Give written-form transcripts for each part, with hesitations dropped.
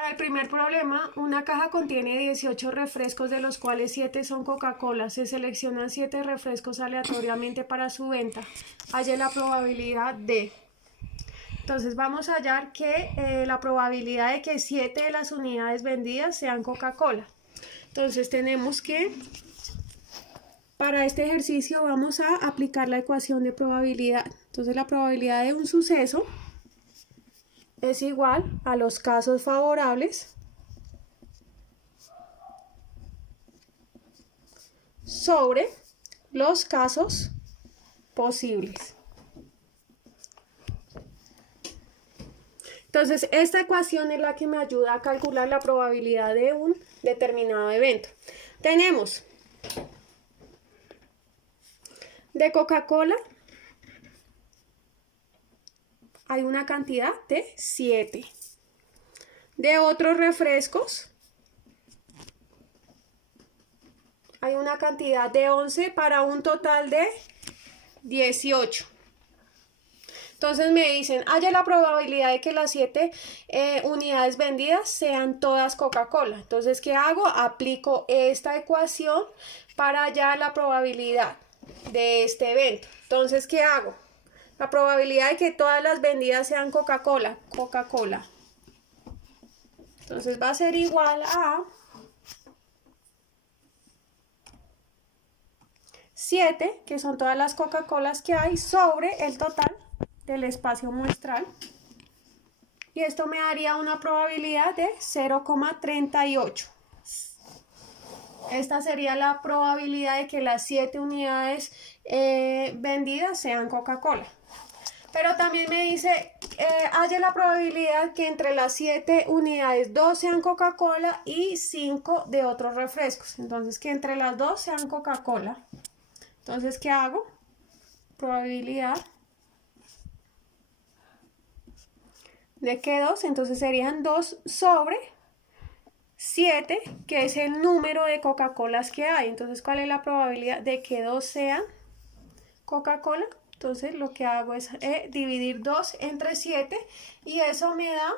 Para el primer problema, una caja contiene 18 refrescos, de los cuales 7 son Coca-Cola. Se seleccionan 7 refrescos aleatoriamente para su venta. Halle la probabilidad de... Entonces vamos a hallar que la probabilidad de que 7 de las unidades vendidas sean Coca-Cola. Entonces tenemos que, para este ejercicio vamos a aplicar la ecuación de probabilidad. Entonces la probabilidad de un suceso es igual a los casos favorables sobre los casos posibles. Entonces, esta ecuación es la que me ayuda a calcular la probabilidad de un determinado evento. Tenemos de Coca-Cola hay una cantidad de 7. De otros refrescos hay una cantidad de 11 para un total de 18. Entonces me dicen, haya la probabilidad de que las 7 unidades vendidas sean todas Coca-Cola. Entonces, ¿qué hago? Aplico esta ecuación para hallar la probabilidad de este evento. Entonces, ¿qué hago? La probabilidad de que todas las vendidas sean Coca-Cola. Coca-Cola. Entonces va a ser igual a 7, que son todas las Coca-Colas que hay, sobre el total del espacio muestral. Y esto me daría una probabilidad de 0,38. Esta sería la probabilidad de que las 7 unidades vendidas sean Coca-Cola. Pero también me dice, haya la probabilidad que entre las 7 unidades 2 sean Coca-Cola y 5 de otros refrescos. Entonces, que entre las 2 sean Coca-Cola. Entonces, ¿qué hago? Probabilidad de que 2, entonces serían 2 sobre 7, que es el número de Coca-Colas que hay. Entonces, ¿cuál es la probabilidad de que 2 sean Coca-Cola? Entonces, lo que hago es dividir 2 entre 7 y eso me da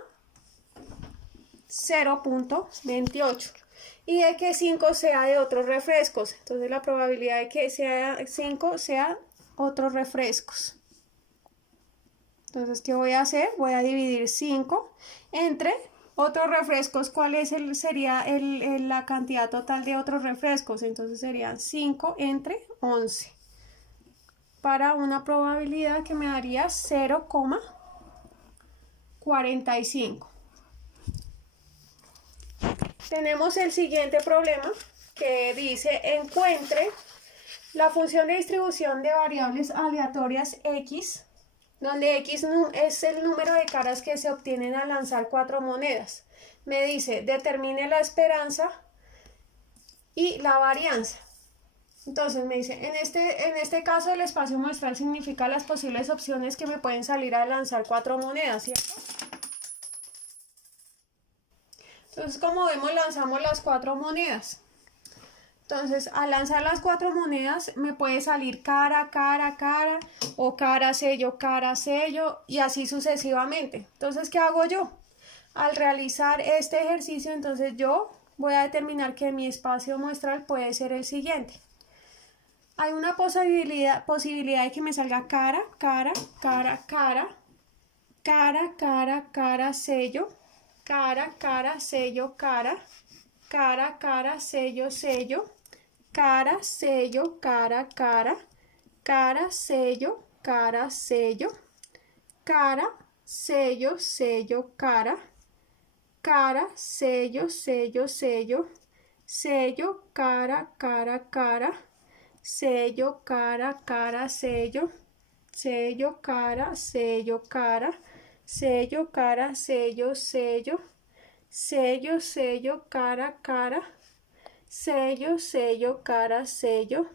0,28. Y de que 5 sea de otros refrescos. Entonces, la probabilidad de que sea 5 sea otros refrescos. Entonces, ¿qué voy a hacer? Voy a dividir 5 entre otros refrescos. ¿Cuál sería la cantidad total de otros refrescos? Entonces, serían 5 entre 11. Para una probabilidad que me daría 0,45. Tenemos el siguiente problema que dice, encuentre la función de distribución de variables aleatorias x, donde x es el número de caras que se obtienen al lanzar 4 monedas. Me dice, determine la esperanza y la varianza. Entonces me dice, en este caso el espacio muestral significa las posibles opciones que me pueden salir al lanzar 4 monedas, ¿cierto? Entonces, como vemos, lanzamos las 4 monedas. Entonces, al lanzar las 4 monedas, me puede salir cara, cara, cara, o cara, sello, y así sucesivamente. Entonces, ¿qué hago yo? Al realizar este ejercicio, entonces yo voy a determinar que mi espacio muestral puede ser el siguiente. Hay una posibilidad de que me salga cara, cara, cara, cara, cara, cara, cara, sello, cara, cara, sello, cara, cara, cara, sello, sello, cara, sello, cara, cara, cara, sello, cara, sello, cara, sello, sello, cara, cara, sello, sello, sello, sello, cara, cara, cara, sello, cara, cara, sello, sello, cara, sello, cara, sello, cara, sello, sello, sello, sello, cara, cara, sello, sello, cara, sello,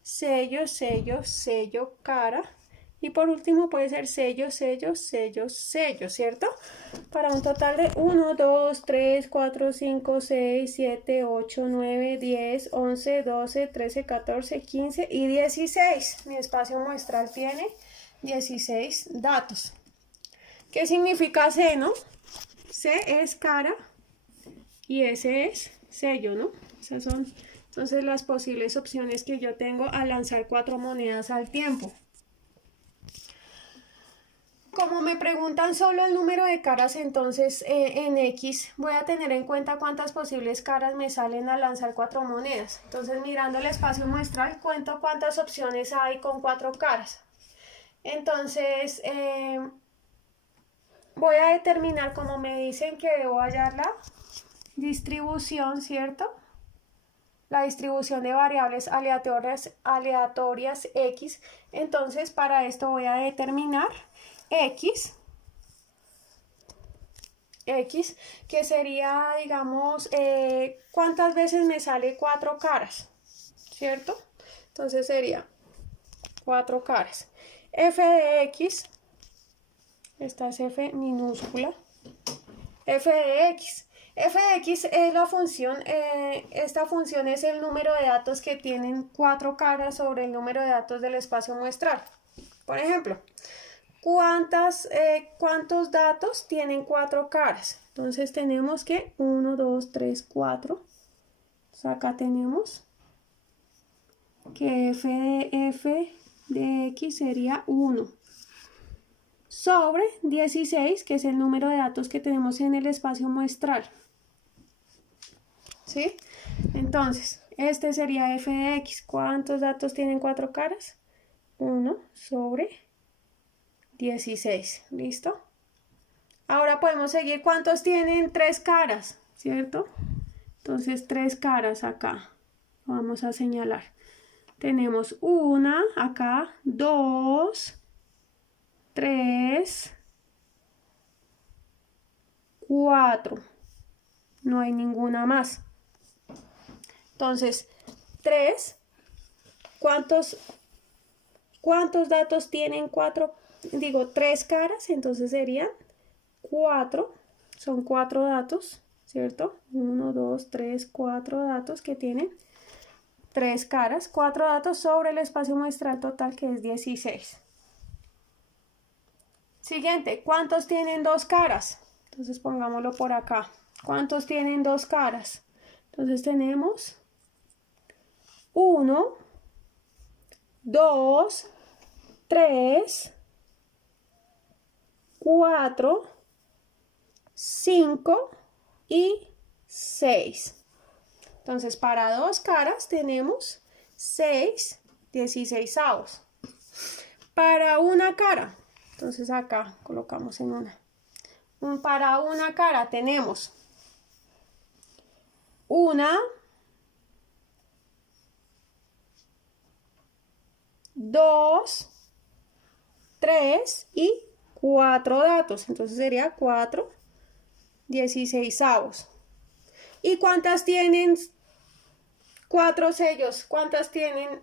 sello, sello, sello, cara. Y por último puede ser sello, sello, sello, sello, ¿cierto? Para un total de 1, 2, 3, 4, 5, 6, 7, 8, 9, 10, 11, 12, 13, 14, 15 y 16. Mi espacio muestral tiene 16 datos. ¿Qué significa C, no? C es cara, y ese es sello, ¿no? Esas son entonces las posibles opciones que yo tengo al lanzar 4 monedas al tiempo. Como me preguntan solo el número de caras, entonces en X voy a tener en cuenta cuántas posibles caras me salen al lanzar 4 monedas. Entonces mirando el espacio muestral cuento cuántas opciones hay con 4 caras. Entonces voy a determinar, como me dicen que debo hallar la distribución, ¿cierto? La distribución de variables aleatorias X. Entonces para esto voy a determinar X, que sería, digamos, cuántas veces me sale 4 caras, ¿cierto? Entonces sería 4 caras. F de X, esta es F minúscula, F de X. F de X es la función, esta función es el número de datos que tienen 4 caras sobre el número de datos del espacio muestral. Por ejemplo, ¿cuántos datos tienen 4 caras? Entonces tenemos que 1, 2, 3, 4. Entonces acá tenemos que f de x sería 1 sobre 16, que es el número de datos que tenemos en el espacio muestral. ¿Sí? Entonces, este sería f de x. ¿Cuántos datos tienen 4 caras? 1 sobre 16, ¿listo? Ahora podemos seguir. ¿Cuántos tienen 3 caras? ¿Cierto? Entonces 3 caras acá. Vamos a señalar. Tenemos una acá, 2, 3, 4. No hay ninguna más. Entonces, 3. ¿Cuántos datos tienen 3 caras? Entonces serían 4. Son 4 datos, ¿cierto? 1, 2, 3, 4 datos que tienen 3 caras. 4 datos sobre el espacio muestral total, que es 16. Siguiente, ¿cuántos tienen 2 caras? Entonces pongámoslo por acá. ¿Cuántos tienen 2 caras? Entonces tenemos 1, 2, 3, 4, 5 y 6. Entonces para 2 caras tenemos 6 16avos. Para una cara, entonces acá colocamos en una. Para una cara tenemos 1, 2, 3 y 4 datos. Entonces sería 4 16avos. ¿Y cuántas tienen 4 sellos? ¿Cuántas tienen?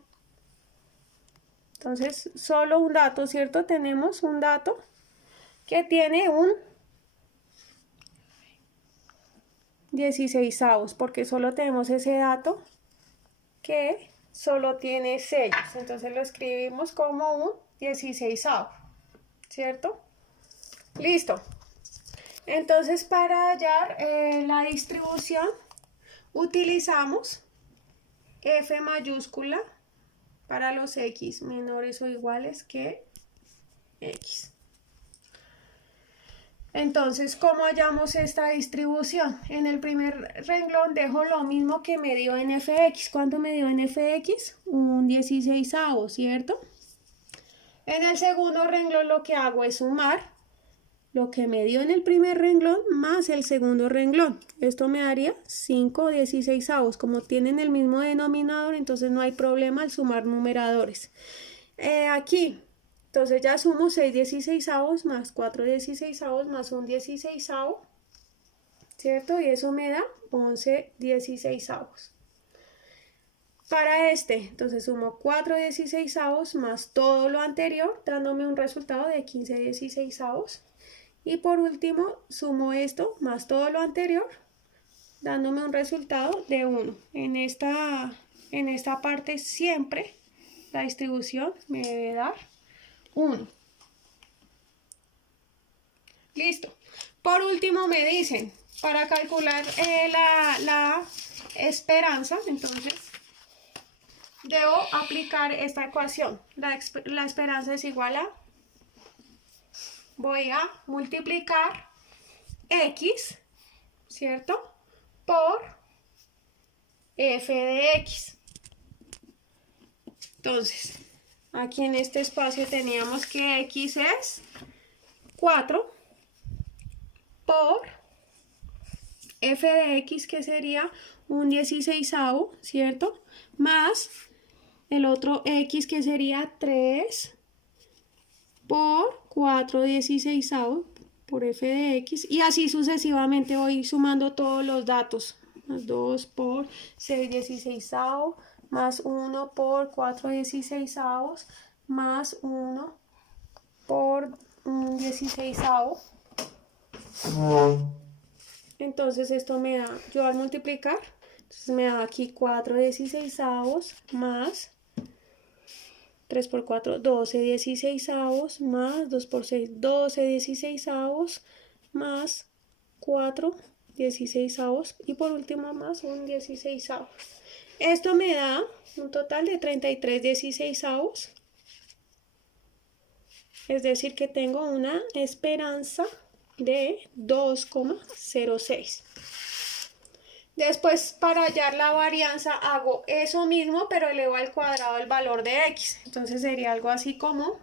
Entonces solo un dato, ¿cierto? Tenemos un dato que tiene un 16avos, porque solo tenemos ese dato que solo tiene sellos. Entonces lo escribimos como un 16avo, ¿cierto? Listo. Entonces para hallar la distribución utilizamos F mayúscula para los X menores o iguales que X. Entonces, ¿cómo hallamos esta distribución? En el primer renglón dejo lo mismo que me dio en fx. ¿Cuánto me dio en fx? Un 16avo, ¿cierto? En el segundo renglón lo que hago es sumar lo que me dio en el primer renglón más el segundo renglón. Esto me daría 5 16avos. Como tienen el mismo denominador, entonces no hay problema al sumar numeradores. Aquí, entonces ya sumo 6 16avos más 4 16avos más un 16avo, ¿cierto? Y eso me da 11 16avos. Para este, entonces sumo 4 16avos más todo lo anterior, dándome un resultado de 15 16avos. Y por último, sumo esto más todo lo anterior, dándome un resultado de 1. En esta parte siempre la distribución me debe dar 1. Listo. Por último me dicen, Para calcular la esperanza, entonces debo aplicar esta ecuación. La esperanza es igual a, voy a multiplicar x, ¿cierto? Por f de x. Entonces, aquí en este espacio teníamos que x es 4 por f de x, que sería un 16avo, ¿cierto? Más el otro x, que sería 3 por 4 16avos por f de x. Y así sucesivamente voy sumando todos los datos. Más 2 por 6 16avos, más 1 por 4 16avos, más 1 por 16avo. Entonces esto me da, yo al multiplicar, entonces me da aquí 4 16avos más 3 por 4, 12 16avos más 2 por 6, 12 16avos más 4 16avos y por último más un 16avo. Esto me da un total de 33 16avos. Es decir, que tengo una esperanza de 2,06. Después, para hallar la varianza, hago eso mismo, pero elevo al cuadrado el valor de x. Entonces sería algo así como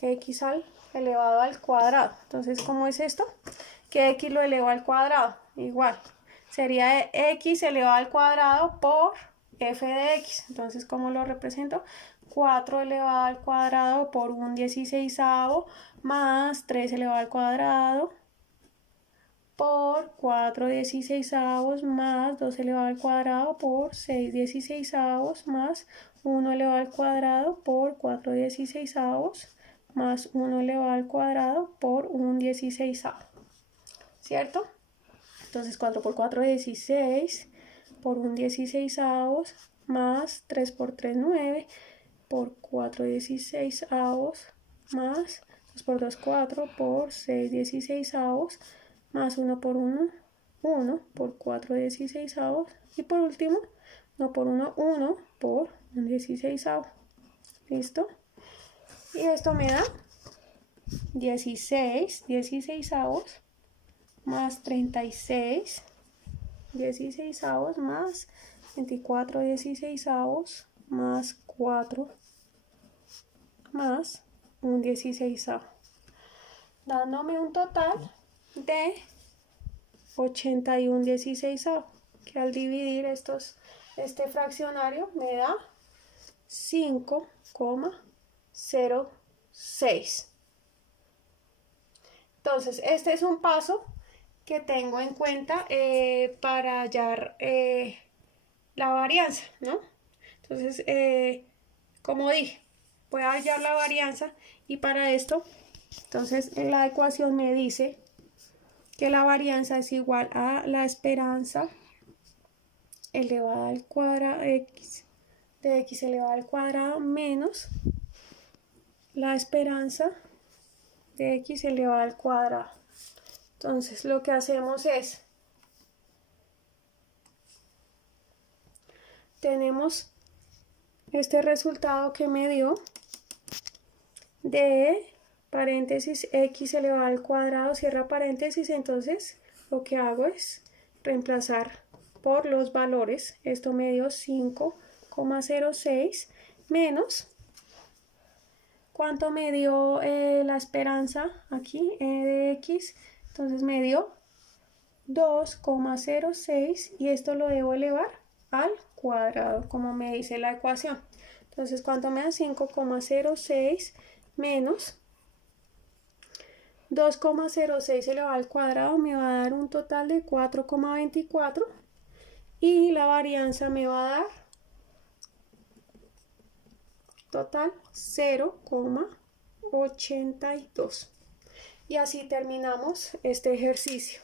x elevado al cuadrado. Entonces, ¿cómo es esto? Que x lo elevo al cuadrado. Igual, sería x elevado al cuadrado por f de x. Entonces, ¿cómo lo represento? 4 elevado al cuadrado por un 16avo más 3 elevado al cuadrado por 4 16avos más 2 elevado al cuadrado por 6 16avos más 1 elevado al cuadrado por 4 16avos más 1 elevado al cuadrado por un 16avo. ¿Cierto? Entonces 4 por 4 16 por un 16avos más 3 por 3 9 por 4 16avos más 2 por 2 4 por 6 16avos más 1 por 1 1 por 4 16avos y por último 1 por 1 1 por un 16avo. ¿Listo? Y esto me da 16 16avos más 36 16avos más 24 16avos más 4 más un 16avo, dándome un total de 81 16avos, que al dividir este fraccionario me da 5,06. Entonces, este es un paso que tengo en cuenta para hallar la varianza, ¿no? Entonces, como dije, voy a hallar la varianza y para esto, entonces la ecuación me dice que la varianza es igual a la esperanza elevada al cuadrado x de x elevado al cuadrado menos la esperanza de x elevado al cuadrado. Entonces lo que hacemos es, tenemos este resultado que me dio de paréntesis x elevado al cuadrado, cierra paréntesis. Entonces lo que hago es reemplazar por los valores. Esto me dio 5,06 menos, ¿cuánto me dio la esperanza aquí de x? Entonces me dio 2,06 y esto lo debo elevar al cuadrado, como me dice la ecuación. Entonces, ¿cuánto me da? 5,06 menos 2,06 elevado al cuadrado me va a dar un total de 4,24 y la varianza me va a dar total 0,82. Y así terminamos este ejercicio.